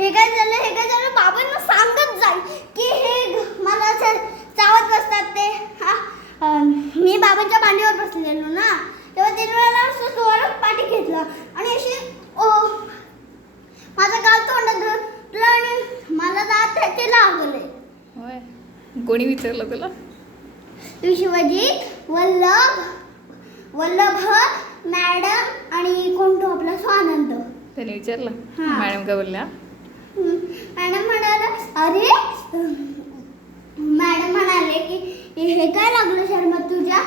हे काय झालं? हे काय झालं? बाबांना सांगत जाईल की हे मला चावत बसतात ते. हा? मी बाबांच्या मांडीवर बसलेलो ना तेव्हा तिने मला असं जोरात पाठी घेतलं आणि अशी ओ माझं गाल तोंडात धरलं आणि मला दात ते लागले. होय. कोणी विचारलं तुला? शिवाजी वल्लभ वल्लभ मॅडम आणि कोण तो आपला स्वानंद. त्याने विचारलं? हां. मॅडम का बोलल्या. मॅडम म्हणाला अरे मॅडम म्हणाले की हे काय लागलं शर्मा तुझ्या?